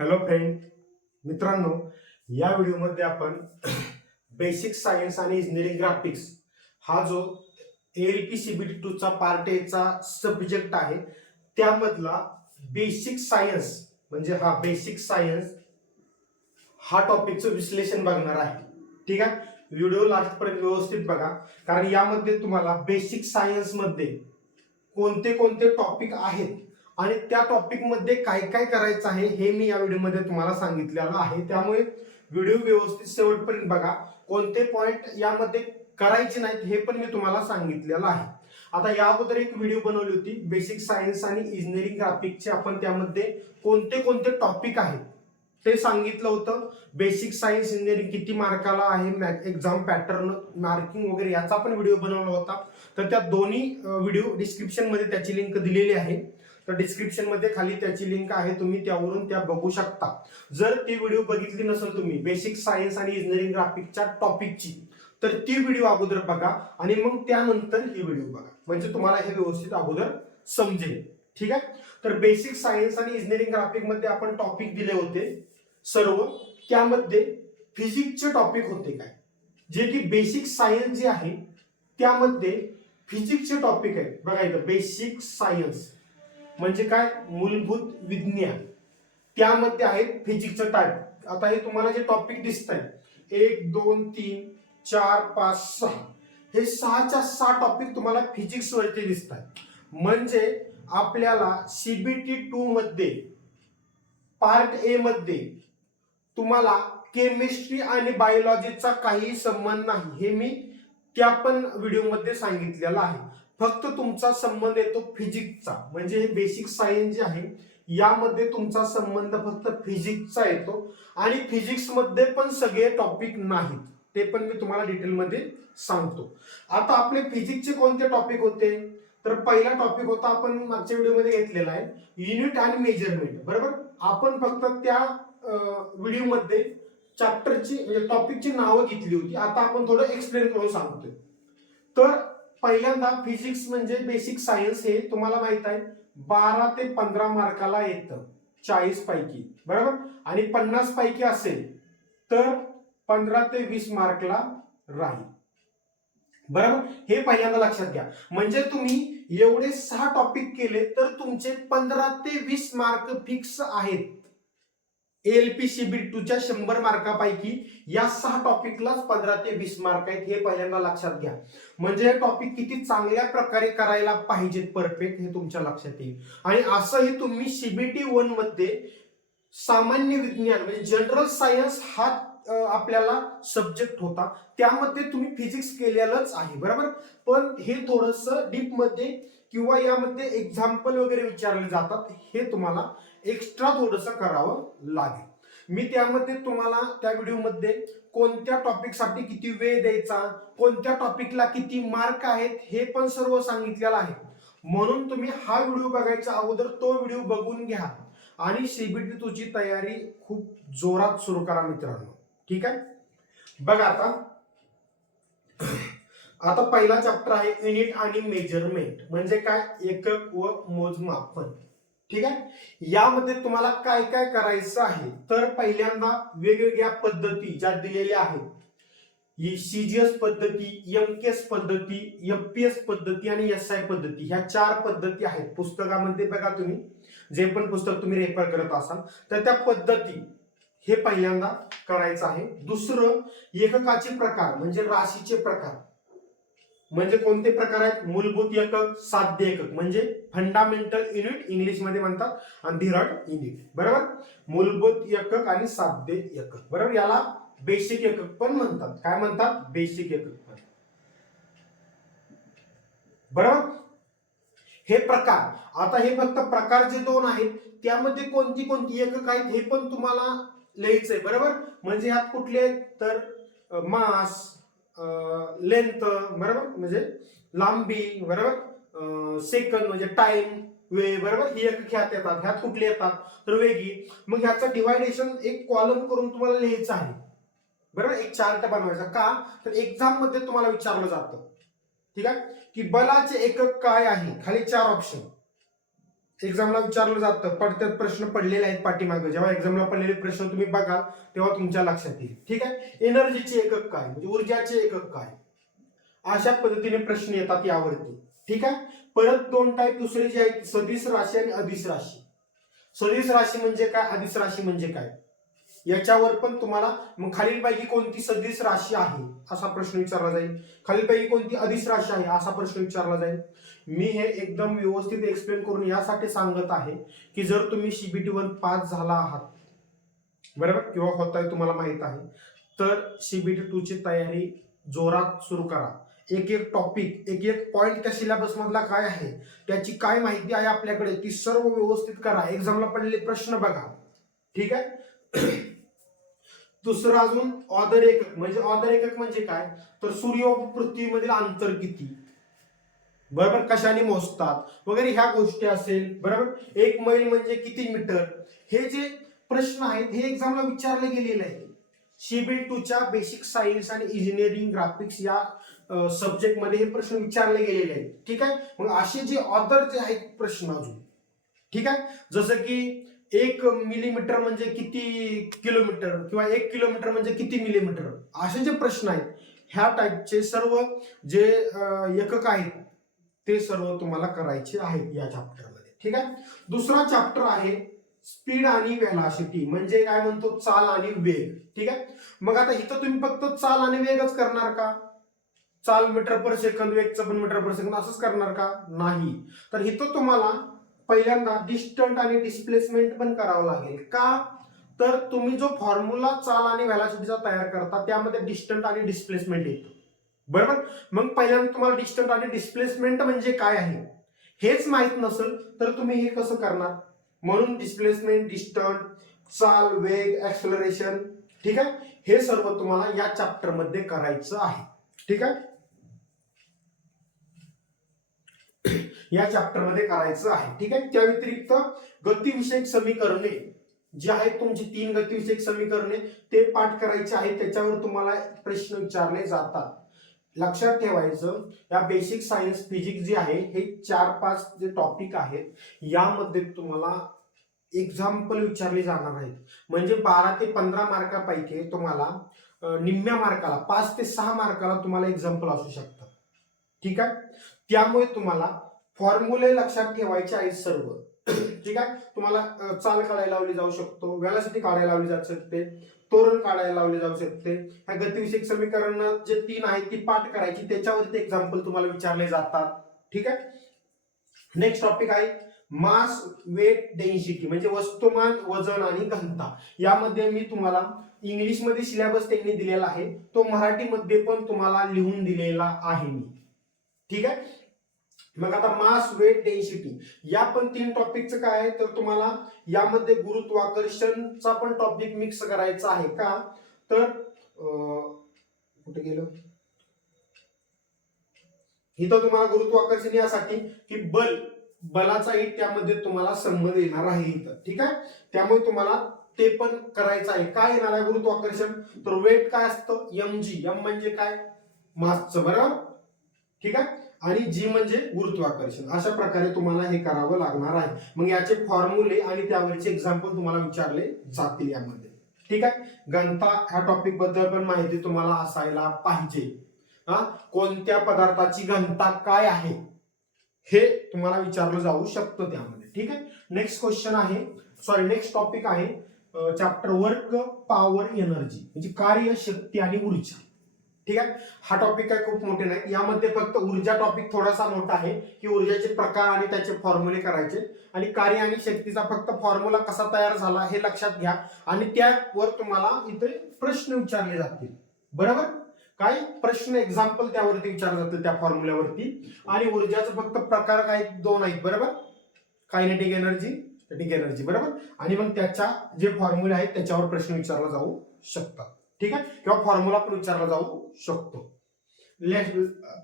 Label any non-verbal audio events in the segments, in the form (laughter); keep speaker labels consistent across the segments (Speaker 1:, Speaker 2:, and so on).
Speaker 1: Hello friend मित्रांनो या व्हिडिओमध्ये आपण (clears throat) बेसिक सायन्स आणि इंजिनिअरिंग ग्राफिक्स हा जो L P C B T टूचा part एचा सब्जेक्ट आहे त्यामधला बेसिक सायन्स म्हणजे हा बेसिक सायन्स हा टॉपिकचं विश्लेषण बघणार आहे. ठीक आहे? व्हिडिओ लास्टपर्यंत व्यवस्थित बघा. कारण यामध्ये तुम्हाला बेसिक सायन्समध्ये कोणते कोणते टॉपिक आहेत आणि त्या टॉपिकमध्ये काय काय करायचं आहे हे मी या व्हिडिओमध्ये तुम्हाला सांगितलेलं आहे. त्यामुळे व्हिडिओ व्यवस्थित शेवटपर्यंत बघा. कोणते पॉइंट यामध्ये करायचे नाहीत हे पण मी तुम्हाला सांगितलेलं आहे. आता या अगोदर एक व्हिडिओ बनवली होती. बेसिक सायन्स आणि इंजिनिअरिंग ग्राफिक्सचे आपण त्यामध्ये कोणते कोणते टॉपिक आहेत ते सांगितलं होतं. बेसिक सायन्स इंजिनिअरिंग किती मार्काला आहे एक्झाम पॅटर्न मार्किंग वगैरे याचा पण व्हिडिओ बनवला होता. तर त्या दोन्ही व्हिडिओ डिस्क्रिप्शनमध्ये त्याची लिंक दिलेली आहे. तर डिस्क्रिप्शनमध्ये खाली त्याची लिंक आहे तुम्ही त्यावरून त्या बघू शकता. जर ती व्हिडिओ बघितली नसेल तुम्ही बेसिक सायन्स आणि इंजिनिअरिंग ग्राफिकच्या टॉपिकची तर ती व्हिडिओ अगोदर बघा आणि मग त्यानंतर ही व्हिडिओ बघा. म्हणजे तुम्हाला हे व्यवस्थित अगोदर समजेल. ठीक आहे? तर बेसिक सायन्स आणि इंजिनिअरिंग ग्राफिकमध्ये आपण टॉपिक दिले होते सर्व. त्यामध्ये फिजिक्सचे टॉपिक होते काय? जे की बेसिक सायन्स जे आहे त्यामध्ये फिजिक्सचे टॉपिक आहे बघा इथं बेसिक सायन्स म्हणजे काय? मूलभूत विज्ञान. त्यामध्ये आहेत फिजिक्सचं टाईप आता हे तुम्हाला जे टॉपिक दिसत आहे एक दोन तीन चार पाच सहा. हे सहाच्या सहा टॉपिक तुम्हाला फिजिक्स वरती दिसत आहे म्हणजे आपल्याला सीबीटी टू मध्ये पार्ट ए मध्ये तुम्हाला केमिस्ट्री आणि बायोलॉजीचा काही संबंध नाही. हे मी त्या पण व्हिडिओमध्ये सांगितलेलं आहे. फक्त तुमचा संबंध येतो फिजिक्सचा म्हणजे हे बेसिक सायन्स जे आहे यामध्ये तुमचा संबंध फक्त फिजिक्सचा येतो. आणि फिजिक्समध्ये पण सगळे टॉपिक नाहीत. ते पण मी तुम्हाला डिटेलमध्ये सांगतो. आता आपले फिजिक्सचे कोणते टॉपिक होते? तर पहिला टॉपिक होता आपण मागच्या व्हिडिओमध्ये घेतलेला आहे युनिट आणि मेजरमेंट बरोबर? आपण फक्त त्या व्हिडिओमध्ये चॅप्टरची म्हणजे टॉपिकची नावं घेतली होती. आता आपण थोडं एक्सप्लेन करून सांगतोय. तर पहिल्यांदा फिजिक्स म्हणजे बेसिक सायन्स हे तुम्हाला माहीत आहे. बारा ते पंधरा मार्काला येतं. चाळीस पैकी. बरोबर? आणि पन्नास पैकी असेल तर पंधरा ते वीस मार्कला राहील. बरोबर? हे पहिल्यांदा लक्षात घ्या. म्हणजे तुम्ही एवढे सहा टॉपिक केले तर तुमचे पंधरा ते वीस मार्क फिक्स आहेत. एल पी बी टूच्या शंभर मार्कापैकी या सहा टॉपिकलाच पंधरा ते वीस मार्क आहेत हे पहिल्यांदा लक्षात घ्या. म्हणजे हे टॉपिक किती चांगल्या प्रकारे करायला पाहिजेत परफेक्ट हे तुमच्या लक्षात येईल. आणि असंही तुम्ही सीबीटी वनमध्ये सामान्य विज्ञान म्हणजे जनरल सायन्स हा आपल्याला सब्जेक्ट होता. त्यामध्ये तुम्ही फिजिक्स केलेलंच आहे बरोबर? पण हे थोडस डीपमध्ये किंवा यामध्ये एक्झाम्पल वगैरे विचारले जातात हे तुम्हाला एक्स्ट्रा थोडस करावं लागेल. मी त्यामध्ये तुम्हाला त्या व्हिडिओमध्ये कोणत्या टॉपिकसाठी किती वेळ द्यायचा कोणत्या टॉपिकला किती मार्क आहेत हे पण सर्व सांगितलेलं आहे. म्हणून तुम्ही हा व्हिडिओ बघायचा अगोदर तो व्हिडिओ बघून घ्या. आणि सीबीटी तुझी तयारी खूप जोरात सुरू करा मित्रांनो. ठीक आहे? बघा आता. आता पहिला चॅप्टर आहे युनिट आणि मेजरमेंट म्हणजे काय? एकक व मोजमापन. ठीक आहे? यामध्ये तुम्हाला काय काय करायचं आहे? तर पहिल्यांदा वेगवेगळ्या पद्धती ज्या दिलेल्या आहेत. सीजीएस पद्धती एमकेएस पद्धती एफपीएस पद्धती आणि एस आय पद्धती. ह्या चार पद्धती आहेत. पुस्तकामध्ये बघा तुम्ही. जे पण पुस्तक तुम्ही रेफर करत असाल तर त्या पद्धती हे पहिल्यांदा करायचं आहे. दुसरं एककाचे प्रकार म्हणजे राशीचे प्रकार. म्हणजे कोणते प्रकार आहेत? मूलभूत एकक साध्य एकक. म्हणजे फंडामेंटल युनिट इंग्लिशमध्ये म्हणतात आणि धिरड युनिट बरोबर? मूलभूत एकक आणि साध्य एकक. बरोबर? याला बेसिक एकक पण म्हणतात. काय म्हणतात? बेसिक एकक पण. बरोबर? हे प्रकार. आता हे फक्त प्रकार जे दोन आहेत त्यामध्ये कोणती कोणती एकक आहेत हे पण तुम्हाला लिहायचंय. बरोबर? म्हणजे यात कुठले तर मास लेंथ बरोबर? म्हणजे लांबी बरोबर? सेकंद म्हणजे टाइम वेळ बरोबर? ही एक ख्यात येतात ह्यात कुठले येतात? तर वेगळी मग ह्याचं डिवायडेशन एक कॉलम करून तुम्हाला लिहायचं आहे. बरोबर? एक चार्ट बनवायचा. का? तर एक्झाममध्ये तुम्हाला विचारलं जातं. ठीक आहे? की बलाचे एकक काय आहे? खाली चार ऑप्शन एक्झामला विचारलं जातं. पडत्यात प्रश्न पडलेले आहेत पाठीमागे. जेव्हा एक्झामला पडलेले प्रश्न तुम्ही बघाल तेव्हा तुमच्या लक्षात येईल. ठीक आहे? एनर्जीचे एकक काय? म्हणजे ऊर्जाचे एकक काय? अशा पद्धतीने प्रश्न येतात यावरती. ठीक आहे? परत दोन टाईप दुसरे जे आहेत सदिश राशी आणि अधिस राशी. सदिश राशी म्हणजे काय? अधिस राशी म्हणजे काय? याच्यावर पण तुम्हाला मग खालीलपैकी कोणती सदिश राशी आहे? असा प्रश्न विचारला जाईल. खालीलपैकी कोणती अधिस राशी आहे? असा प्रश्न विचारला जाईल. मी हे एकदम व्यवस्थित एक्सप्लेन करून यासाठी सांगत आहे की जर तुम्ही सीबीटी वन पास झाला आहात बरोबर? किंवा होत आहे तुम्हाला माहीत आहे तर सीबीटी टू ची तयारी जोरात सुरू करा. एक एक टॉपिक एक एक पॉइंट त्या सिलेबस मधला काय आहे त्याची काय माहिती आहे आपल्याकडे ती सर्व व्यवस्थित करा. एक्झामला पडलेले प्रश्न बघा. ठीक आहे? (coughs) दुसरं अजून ऑदर एकक म्हणजे ऑदर एकक म्हणजे काय? तर सूर्य व पृथ्वीमधील अंतर किती बरोबर? कशाने मोजतात? वगैरे ह्या गोष्टी असेल बरोबर? एक मैल म्हणजे किती मीटर? हे जे प्रश्न आहेत हे एक्झामला विचारले गेलेले आहे सीबीएल टूच्या बेसिक सायन्स आणि इंजिनिअरिंग ग्राफिक्स या सब्जेक्टमध्ये हे प्रश्न विचारले गेलेले आहेत. ठीक आहे? मग असे जे ऑदर जे आहेत प्रश्न अजून. ठीक आहे? जसं की एक मिलीमीटर म्हणजे किती किलोमीटर किंवा एक किलोमीटर म्हणजे किती मिलीमीटर असे जे प्रश्न आहेत ह्या टाईपचे सर्व जे एकक आहेत ते सर्व तुम्हाला करायचे आहेत या चॅप्टरमध्ये ठीक आहे? दुसरा चॅप्टर आहे स्पीड आणि वेलासिटी म्हणजे काय म्हणतो? चाल आणि वेग. ठीक आहे? मग आता इथं तुम्ही फक्त चाल आणि वेगच करणार का? चाल मीटर पर सेकंद वेग चपन मीटर पर सेकंद असंच करणार का? नाही. तर इथं तुम्हाला पहिल्यांदा डिस्टंट आणि डिस्प्लेसमेंट पण करावं लागेल. का? तर तुम्ही जो फॉर्म्युला चाल आणि व्हॅलासिटीचा तयार करता त्यामध्ये डिस्टंट आणि डिस्प्लेसमेंट येतो. बरोबर? मग पहिल्यांदा तुम्हाला डिस्टंट आणि डिस्प्लेसमेंट म्हणजे काय आहे? हेच माहीत नसेल तर तुम्ही हे कसं करणार? म्हणून डिस्प्लेसमेंट डिस्टंट चाल वेग ऍक्सलरेशन ठीक आहे? हे सर्व तुम्हाला या चॅप्टरमध्ये करायचं आहे. ठीक आहे? या चॅप्टरमध्ये करायचं आहे. ठीक आहे? त्या व्यतिरिक्त गतिविषयक समीकरणे जे आहेत तुमची तीन गतिविषयक समीकरणे ते पाठ करायचे आहेत. त्याच्यावर तुम्हाला प्रश्न विचारले जातात. लक्षात ठेवायचं या बेसिक सायन्स फिजिक्स जे आहे हे चार पाच जे टॉपिक आहेत यामध्ये तुम्हाला एक्झाम्पल विचारले जाणार आहेत. म्हणजे बारा ते पंधरा मार्कापैकी तुम्हाला निम्म्या मार्काला पाच ते सहा मार्काला तुम्हाला एक्झाम्पल असू शकतात. ठीक आहे? त्यामुळे तुम्हाला फॉर्म्युले लक्षात ठेवायचे आहेत सर्व. ठीक आहे? तुम्हाला चाल काढायला लावली जाऊ शकतो वेळासाठी काढायला लावली जाऊ शकते तोरण काढायला लावली जाऊ शकते. ह्या गतिविषयक समीकरण जे तीन आहेत ती पाठ करायची. त्याच्यावरती एक्झाम्पल तुम्हाला विचारले जातात. ठीक आहे? नेक्स्ट टॉपिक आहे मास वेट डेन्सिटी म्हणजे वस्तुमान वजन आणि घनता. यामध्ये मी तुम्हाला इंग्लिशमध्ये सिलेबस त्यांनी दिलेला आहे. तो मराठीमध्ये पण तुम्हाला लिहून दिलेला आहे मी. ठीक आहे? मग आता मास वेट डेन्सिटी या पण तीन टॉपिकचं काय आहे? तर तुम्हाला यामध्ये गुरुत्वाकर्षणचा पण टॉपिक मिक्स करायचा आहे का? तर अं, कुठे गेलो? इथं तुम्हाला गुरुत्वाकर्षण यासाठी की बल बलाचाही त्यामध्ये तुम्हाला संबंध येणार आहे इथं. ठीक आहे? त्यामुळे तुम्हाला ते पण करायचं आहे. काय येणार आहे गुरुत्वाकर्षण? तर वेट काय असतं? एम जी एम म्हणजे काय? मासचं बरोबर? ठीक आहे? आणि जी म्हणजे गुरुत्वाकर्षण. अशा प्रकारे तुम्हाला हे करावं लागणार आहे. मग याचे फॉर्म्युले आणि त्यावरचे एक्झाम्पल तुम्हाला विचारले जातील यामध्ये. ठीक आहे? गणता ह्या टॉपिकबद्दल पण माहिती तुम्हाला असायला पाहिजे. हा? कोणत्या पदार्थाची घनता काय आहे? हे तुम्हाला विचारलं जाऊ शकतं त्यामध्ये. ठीक आहे? नेक्स्ट क्वेश्चन आहे. सॉरी नेक्स्ट टॉपिक आहे चॅप्टर वर्क पॉवर एनर्जी म्हणजे कार्य शक्ती आणि ऊर्जा. ठीक आहे? हा टॉपिक काय खूप मोठे नाही. यामध्ये फक्त ऊर्जा टॉपिक थोडासा मोठा आहे की ऊर्जाचे प्रकार आणि त्याचे फॉर्म्युले करायचे. आणि कार्य आणि शक्तीचा फक्त फॉर्म्युला कसा तयार झाला हे लक्षात घ्या. आणि त्यावर तुम्हाला इथे प्रश्न विचारले जातील. बरोबर? काय प्रश्न एक्झाम्पल त्यावरती विचारले जातील त्या फॉर्म्युल्यावरती आणि ऊर्जाचं फक्त प्रकार काय दोन आहेत बरोबर? कायनेटिक एनर्जी स्टॅटिक एनर्जी बरोबर? आणि मग त्याच्या जे फॉर्म्युले आहेत त्याच्यावर प्रश्न विचारला जाऊ शकतात. ठीक आहे? किंवा फॉर्म्युला पण विचारला जाऊ शकतो.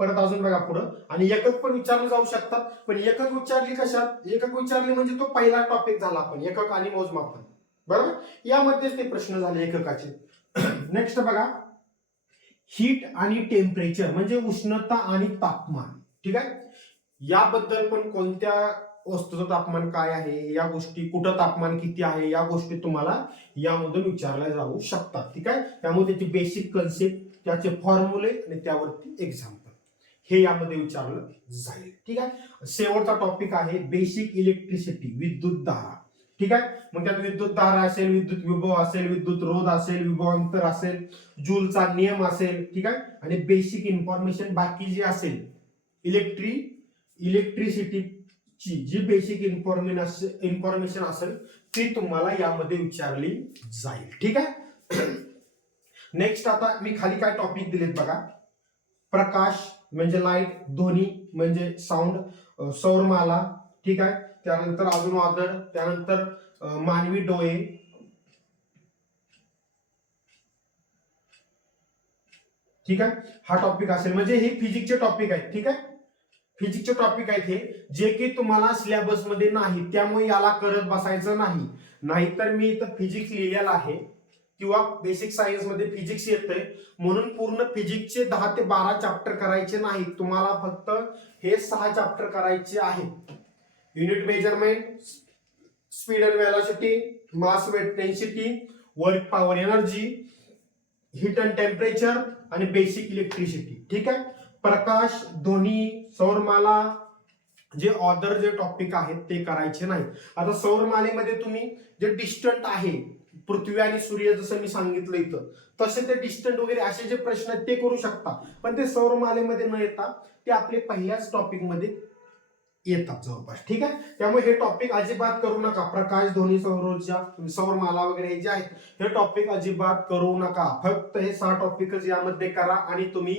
Speaker 1: परत अजून बघा पुढं. आणि एकक पण विचारले जाऊ शकतात. पण एकक विचारली कशात? एकक विचारली म्हणजे तो पहिला टॉपिक झाला आपण. एकक आणि मोजमापन बरोबर? यामध्येच ते प्रश्न झाले एककाचे. (clears throat) नेक्स्ट बघा. हीट आणि टेम्परेचर म्हणजे उष्णता आणि तापमान. ठीक आहे? याबद्दल पण कोणत्या वस्तूचं तापमान काय आहे? या गोष्टी कुठं तापमान किती आहे? या गोष्टी तुम्हाला यामधून विचारल्या जाऊ शकतात. ठीक आहे? त्यामुळे त्याची बेसिक कन्सेप्ट त्याचे फॉर्म्युले आणि त्यावरती एक्झाम्पल हे यामध्ये विचारलं जाईल. ठीक आहे? शेवटचा टॉपिक आहे बेसिक इलेक्ट्रिसिटी विद्युत धारा. ठीक आहे? मग त्यात विद्युत धारा असेल विद्युत विभव असेल विद्युत रोध असेल विभव अंतर असेल जूलचा नियम असेल ठीक आहे? आणि बेसिक इन्फॉर्मेशन बाकी जी असेल इलेक्ट्री ची जी बेसिक इन्फॉर्मेशन इन्फॉर्मेशन असेल ती तुम्हाला यामध्ये विचारली जाईल. ठीक आहे? (clears throat) नेक्स्ट आता मी खाली काय टॉपिक दिलेत बघा. प्रकाश म्हणजे लाइट ध्वनी म्हणजे साऊंड सौरमाला ठीक आहे? त्यानंतर अजून वादळ त्यानंतर मानवी डोळे. ठीक आहे? हा टॉपिक असेल. म्हणजे हे फिजिक्सचे टॉपिक आहेत ठीक आहे? फिजिक्सचे टॉपिक आहेत हे जे की तुम्हाला सिलेबसमध्ये नाही त्यामुळे याला करत बसायचं नाही. नाहीतर मी इथं फिजिक्स लिहिलेलं आहे किंवा बेसिक सायन्समध्ये फिजिक्स येतंय म्हणून पूर्ण फिजिक्सचे दहा ते बारा चॅप्टर करायचे नाही तुम्हाला फक्त हे सहा चॅप्टर करायचे आहेत. Unit measurement speed and velocity mass weight density work power energy heat and temperature आणि बेसिक इलेक्ट्रिसिटी ठीक आहे? प्रकाश ध्वनी सौरमाला जे ऑदर जे टॉपिक आहेत ते करायचे नाही. आता सौरमालेमध्ये तुम्ही जे डिस्टंट आहे पृथ्वी आणि सूर्य जसं मी सांगितलं इथं तसे ते डिस्टंट वगैरे असे जे प्रश्न आहेत ते करू शकता. पण ते सौरमालेमध्ये न येता ते आपले पहिल्याच टॉपिकमध्ये येतात जवळपास. ठीक आहे? त्यामुळे हे टॉपिक अजिबात करू नका. प्रकाश ध्वनी सौरऊर्जा सौरमाला वगैरे हे जे आहेत हे टॉपिक अजिबात करू नका. फक्त हे सहा टॉपिकच यामध्ये करा आणि तुम्ही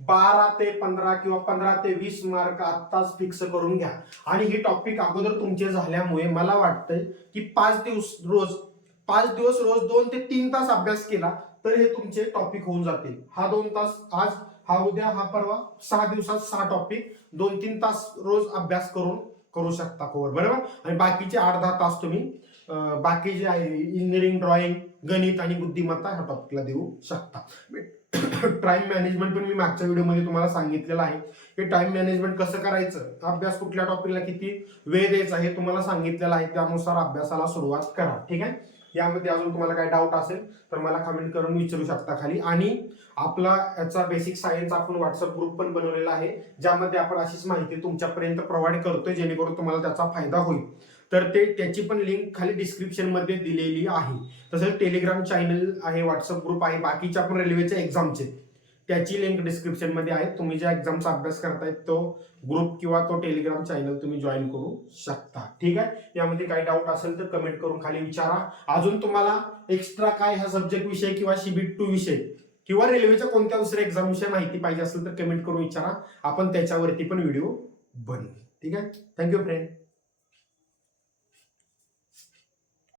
Speaker 1: बारा ते पंधरा किंवा पंधरा ते वीस मार्क आत्ताच फिक्स करून घ्या. आणि हे टॉपिक अगोदर तुमचे झाल्यामुळे मला वाटतंय की पाच दिवस रोज पाच दिवस रोज दोन ते तीन तास अभ्यास केला तर हे तुमचे टॉपिक होऊन जातील. हा दोन तास आज हा उद्या हा परवा सहा दिवसात सहा टॉपिक दोन तीन तास रोज अभ्यास करून करू शकता कोवर बरोबर? आणि बाकीचे आठ दहा तास तुम्ही बाकी जे आहे इंजिनिअरिंग ड्रॉइंग गणित आणि बुद्धिमत्ता ह्या टॉपिकला देऊ शकता. टाइम मॅनेजमेंट पण मी मागच्या व्हिडिओमध्ये तुम्हाला सांगितलेलं आहे. की टाइम मॅनेजमेंट कसं करायचं? अभ्यास कुठल्या टॉपिकला किती वेळ द्यायचा हे तुम्हाला सांगितलेलं आहे. त्यानुसार अभ्यासाला सुरुवात करा. ठीक आहे? यामध्ये अजून तुम्हाला काय डाऊट असेल तर मला कमेंट करून विचारू शकता खाली. आणि आपला याचा बेसिक सायन्स आपण व्हॉट्सअप ग्रुप पण बनवलेला आहे ज्यामध्ये आपण अशीच माहिती तुमच्यापर्यंत प्रोव्हाइड करतोय जेणेकरून तुम्हाला त्याचा फायदा होईल. तर ते त्याची पण लिंक खाली डिस्क्रिप्शनमध्ये दिलेली आहे. तसंच टेलिग्राम चॅनल आहे व्हॉट्सअप ग्रुप आहे बाकीच्या पण रेल्वेच्या एक्झामचे त्याची लिंक डिस्क्रिप्शनमध्ये आहे. तुम्ही ज्या एक्झामचा अभ्यास करतायत तो ग्रुप किंवा तो टेलिग्राम चॅनल तुम्ही जॉईन करू शकता. ठीक आहे? यामध्ये काही डाऊट असेल तर कमेंट करून खाली विचारा. अजून तुम्हाला एक्स्ट्रा काय ह्या सब्जेक्ट विषय किंवा सीबीट टू विषय किंवा रेल्वेच्या कोणत्या दुसऱ्या एक्झाम विषय माहिती पाहिजे असेल तर कमेंट करून विचारा. आपण त्याच्यावरती पण व्हिडिओ बनवू. ठीक आहे? Thank you friend